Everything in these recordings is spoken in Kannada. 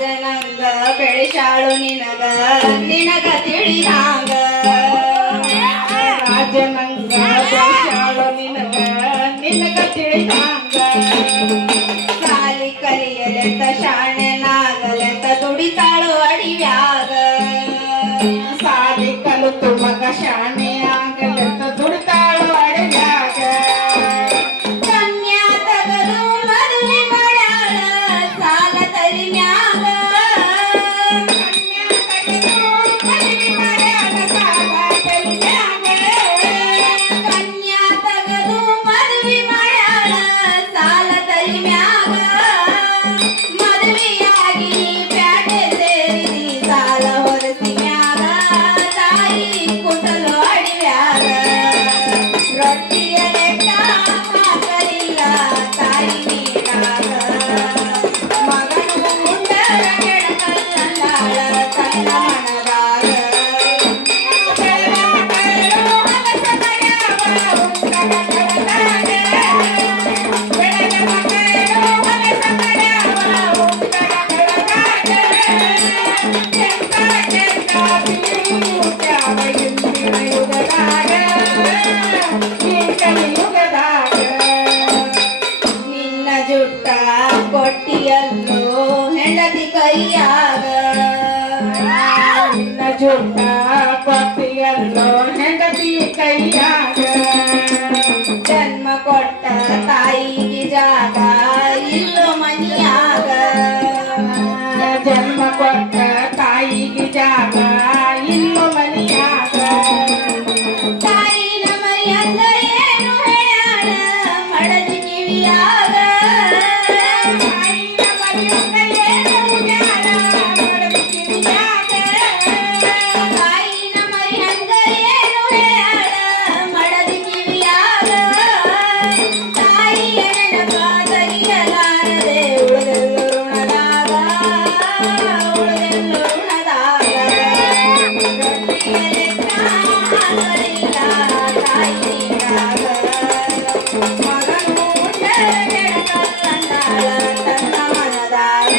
ರಾಜನಂಗ ಬೆಳೆಸಾಳು ನಿನಗ ನಿನಗ ತಿಳಿದಾಂಗ ರಾಜನಂಗ ಬೆಳೆಸಾಳು ನಿನಗ ನಿನಗ ತಿಳಿದಾಂಗ ಸಾಲಿ ಕಲಿಯಲೆಂತ ಶಾಣೆನಾಗಲೆಂತ ದುಡಿತಾಳು ಅಡಿವ್ಯಾಗ ಸಾಲಿ ಕಲಿತು ಮಗ ಶಾಣೆ ಆಗಲೆಂತ ದುಡಿತಾಳು ಅಡಿಯಾಗ ಕನ್ಯಾ ತಗದು ಮದುವೆ ಮಾಡ್ಯಾಳ ಸಾಲ ತಲಿಮ್ಯಾಗ ಕನ್ಯಾ ತೆಗೆದು ಮದುವೆ ಮಾಡ್ಯಾಳ ಸಾಲ ತಲಿಮ್ಯಾಗ ಕನ್ಯಾ ತಗದು ಮದುವೆ ಮಾಡ್ಯಾಳ ಸಾಲ ತಲಿಮ್ಯಾಗ ಮದುವೆಯಾಗಿ ಪ್ಯಾಟೆ ಸೇರಿ ಸಾಲ ಹೊರಸಿ ಮ್ಯಾಗ ತಾಯಿ ಕುಟಲು ಅಡಿವ್ಯಾಗ ರೊಟ್ಟಿಯ ಲೆಕ್ಕ ಹಾಕಲಿಲ್ಲ ತಾಯಿ ನೀರಾಗ ಮಗನು ಮುಂಡರ ಕೆಡಕಲ್ಲಂದಾಳ ತನ್ನ ಮನದಾಗ ನಿನ್ನ ಜುಟ್ಟ ಕೊಟ್ಟಿಯಲ್ಲೋ ಹೆಂಡತಿ ಕೈಯಾಗ ನಿನ್ನ ಜುಟ್ಟ ಕೊಟ್ಟಿಯಲ್ಲೋ ಹೆಂಡತಿ ಕೈಯಾಗ ಜನ್ಮ ಕೊಟ್ಟ ತಾಯಿಗೆ ಜಾಗ ಇಲ್ಲೋ ಮನಿಯಾಗ ಜನ್ಮ ಕೊಟ್ಟ ತಾಯಿಗೆ ಜಾಗ ಇಲ್ಲೋ ಮನೆಯಾಗ ತಾಯಿನ ಮರಿಯಂಗ ಏನು ಹೇಳ್ಯಾಳ ಮಡದಿ ಕಿವಿಯಾಗ ತಾಯಿನ ಮರೆಯಂಗ ಏನು ಹೇಳ್ಯಾಳ ಮಡದಿ ಕಿವಿಯಾಗ. ತಾಯಿನ ಮರಿಯಂಗ ಏನು ಹೇಳ್ಯಾಳ ಮಡದಿ ಕಿವಿಯಾಗ ತಾಯಿಯ ನೆನಪ ತೆಗಿಯಲಾರದೆ ಉಳಿದೆಲ್ಲೋ ಋಣದಾಗ ಉಳಿದೆಲ್ಲೋ ಋಣದಾಗ ರೊಟ್ಟಿಯ ಲೆಕ್ಕ ಹಾಕಲಿಲ್ಲ ತಾಯಿ ನೀರಾಗ ಮಗನು ಮುಂಡರ ಕೆಡಕಲ್ಲಂದಾಳ ತನ್ನ ಮನದಾಗ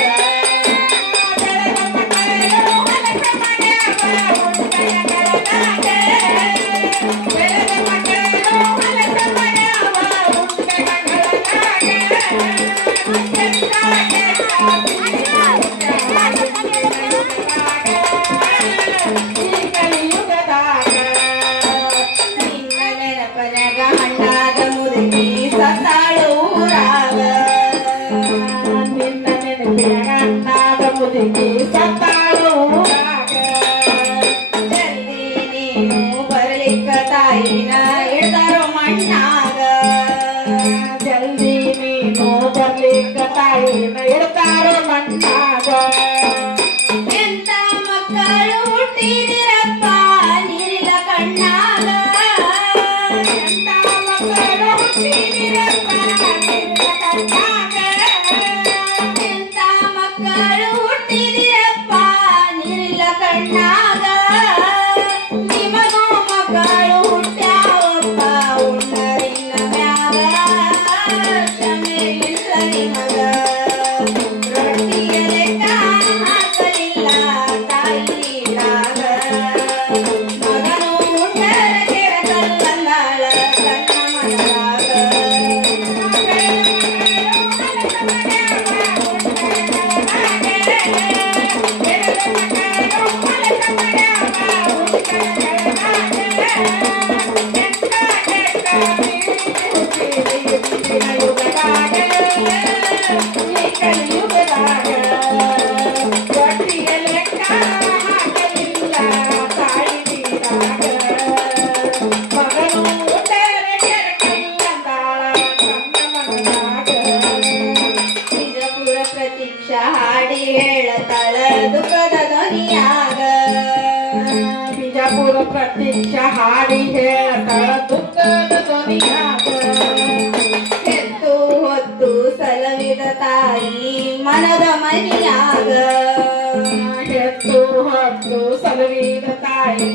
ನಿನ್ನ ನೆನಪನ್ಯಾಗ ಹಣ್ಣಾದ ಮುದುಕಿ ಸತ್ತಾಳು ಊರಾಗ ನಿನ್ನ ನೆನಪಿನ ಅಣ್ಣಾದ ಮುದುಕಿ ಸತ್ತಾಳು ಊರಾಗ. ಜಲ್ದಿ ನೀನು ಬರಲಿಕ್ಕ ತಾಯಿನ ಹಿಡ್ದಾರೋ ಮಣ್ಣಾಗ ಜಲ್ದಿ ನೀನು ಬರ್ಲಿಕ್ಕ ತಾಯಿನ ಇಡ್ತಾರೋ ಮಣ್ಣಾಗ. ಎಂತ ಮಕ್ಕಳು ಹುಟ್ಟಿದಿರಪ್ಪ ನೀರಿನ ಕಣ್ಣಾಗ ಎಂತ ಮಕ್ಕಳು ಹುಟ್ಟಿದಿರಪ್ಪ ನಿನ್ನ ಕಣ್ಣಾಗ. ಎಂತ ಮಕ್ಕಳು ಹುಟ್ಟಿದಿರಪ್ಪ ನೀರಿನ ಕಣ್ಣಾಗ ನಿಮಗೂ ಮಕ್ಕಳು ಹುಟ್ಟ್ಯಾವಪ್ಪ ಉಣ್ಣರಿನ ಮ್ಯಾಗ ಕ್ಷಮೆ ಇಲ್ಲ ನಿಮಗ ರೊಟ್ಟಿಯ ಲೆಕ್ಕ ಹಾಕಲಿಲ್ಲ ತಾಯಿ ನೀರಾಗ ಮಗನು ಮುಂಡರ ಕೆಡಕಲ್ಲಂದಾಳ ತನ್ನ ಮನದಾಗ ಬಿಜಾಪುರ ಪ್ರತೀಕ್ಷಾ ಹಾಡಿ ಹೇಳತಾಳ ದುಃಖದ ಧ್ವನಿಯಾಗ ಬಿಜಾಪುರ ಪ್ರತೀಕ್ಷಾ ಹಾಡಿ ಹೇಳತಾಳ ದುಃಖದ ಧ್ವನಿಯಾಗ. ಹೆತ್ತು ಹೊತ್ತು ಸಲವಿದ ತಾಯಿ ಮನದ ಮನಿಯಾಗ ಹೆತ್ತು ಹೊತ್ತು ಸಲುವಿದ ತಾಯಿ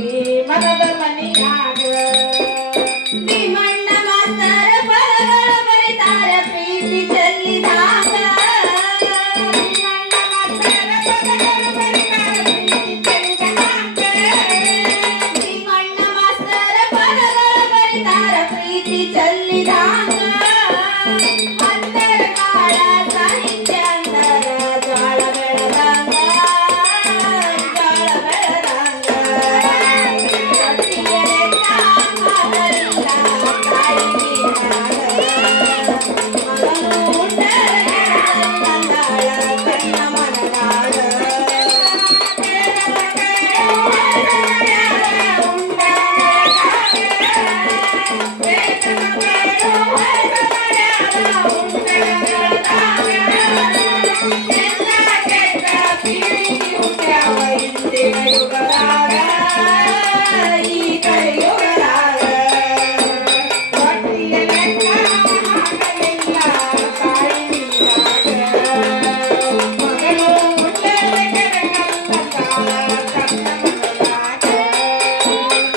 ಮನದ ಮನೆಯಾಗ. ಭೀಮಣ್ಣ ಮಾಸ್ತರ ಪದಗಳ ಬರಿತಾರ ಪ್ರೀತಿ ಚೆಲ್ಲಿದಾಗ ಭೀಮಣ್ಣ ಮಾಸ್ತರ ಮಗನ